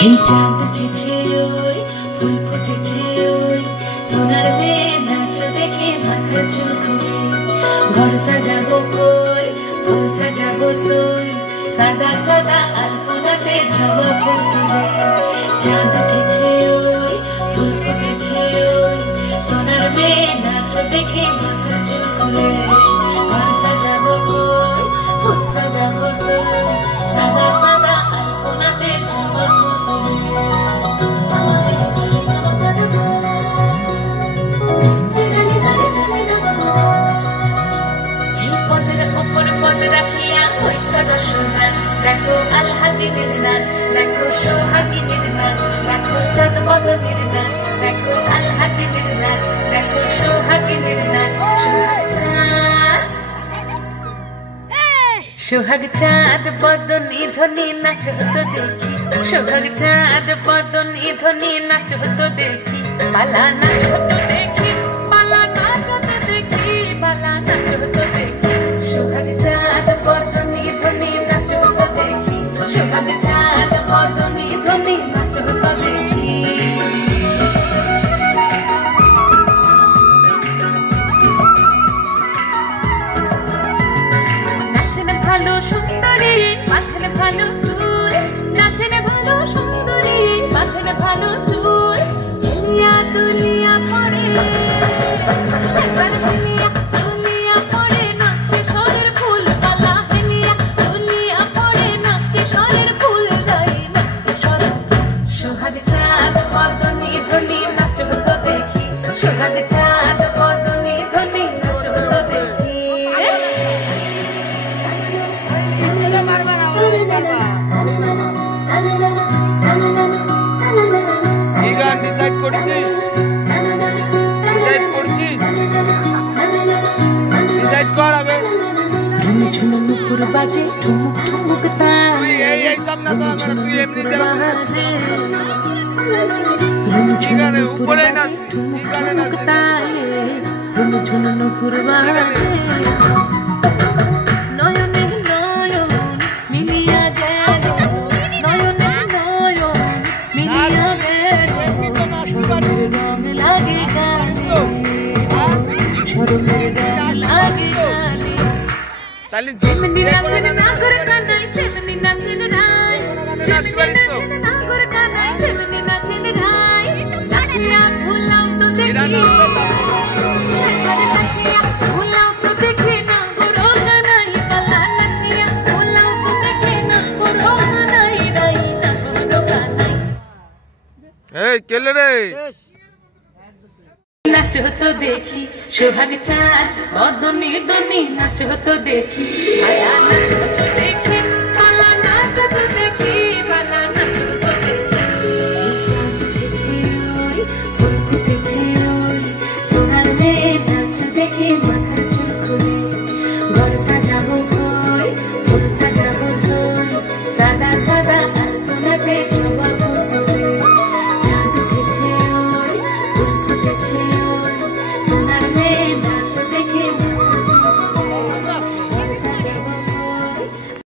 এই চাঁদ উঠেছে ওই ফুল ফুটেছে ওই সোনার মেয়ে নাচ দেখে মাথার চুল খুলে ঘর সাজাবো কই ফুল সাজাবো সই সাদা সাদা আলপনাতে জবা ফুল তুলে চাঁদ উঠেছে ওই ফুল ফুটেছে ওই সোনার মেয়ে নাচ দেখে মাথার চুল খুলে ঘর সাজাবো কই ফুল সাজাবো সই সাদা সাদা আলপনাতে জবা ফুল দেখো আলহাদিনের নাচ দেখো সোহাগিনীর নাচ দেখো চাঁদ বদনের নাচ দেখো আলহাদিনের নাচ দেখো সোহাগিনীর নাচ সোহাগ চাঁদ বদনী ধ্বনি নাচ হতো দেখি সোহাগ চাঁদ বদনী ধ্বনি নাচ হতো দেখি পালা নাচ হতো দেখি পালা নাচ হতো দেখি পালা নাচ হতো দেখি সোহাগ চাঁদ বদনী ধ্বনি নাচ হতো দেখি সোহাগ চাঁদ বদনী ধ্বনি নাচ হতো দেখি নাচেন ভালো সুন্দরী মাথেন ভালো চুল নাচেন ভালো সুন্দরী মাথেন ভালো চুল দুনিয়া দুনিয়া পড়ে এবার দুনিয়া দুনিয়া পড়ে না কিশোরের ফুল পালা হেনিয়া দুনিয়া পড়ে না কিশোরের ফুল গাই না কিশোর সোহাগ চাঁদ বদনী ধ্বনি নাচ হতো দেখি সোহাগ চাঁদ বদনী ধ্বনি নাচ হতো দেখি কি গান ডিসাইড করছিস? ডিসাইড কর আগে। ঝুনু ঝুনু নুপুর বাজে ঠুমুক ঠুমুক তাই এই সব না তো তুই এমনি বাজে ঝুনু ঝুনু নুপুর বাজে ঠুমুক ঠুমুক তাই ঝুনু ঝুনু নুপুর বাজে নয়নে নয়ন মিলিয়া গেল নয়নে নয়ন মিলিয়া গেল শরমের রং লাগে গালে শরমের রং লাগে গালে তাহলে যেমনি নাচেন না করে কানাই তেমনি নাচেন রাই যেমনি নাচেন না করে কানাই তেমনি নাচেন রাই নাচিয়া ভুলাও তো দেখি নাচিয়া ভুলাও তো দেখি না গরো গানাই পালা নাচিয়া ভুলাও তো দেখি না গরো গানাই রাই না গরো গানাই এই কেলে রে নাচ হতো দেখি সোহাগ চাঁদ বদনী ধ্বনি নাচ হতো দেখি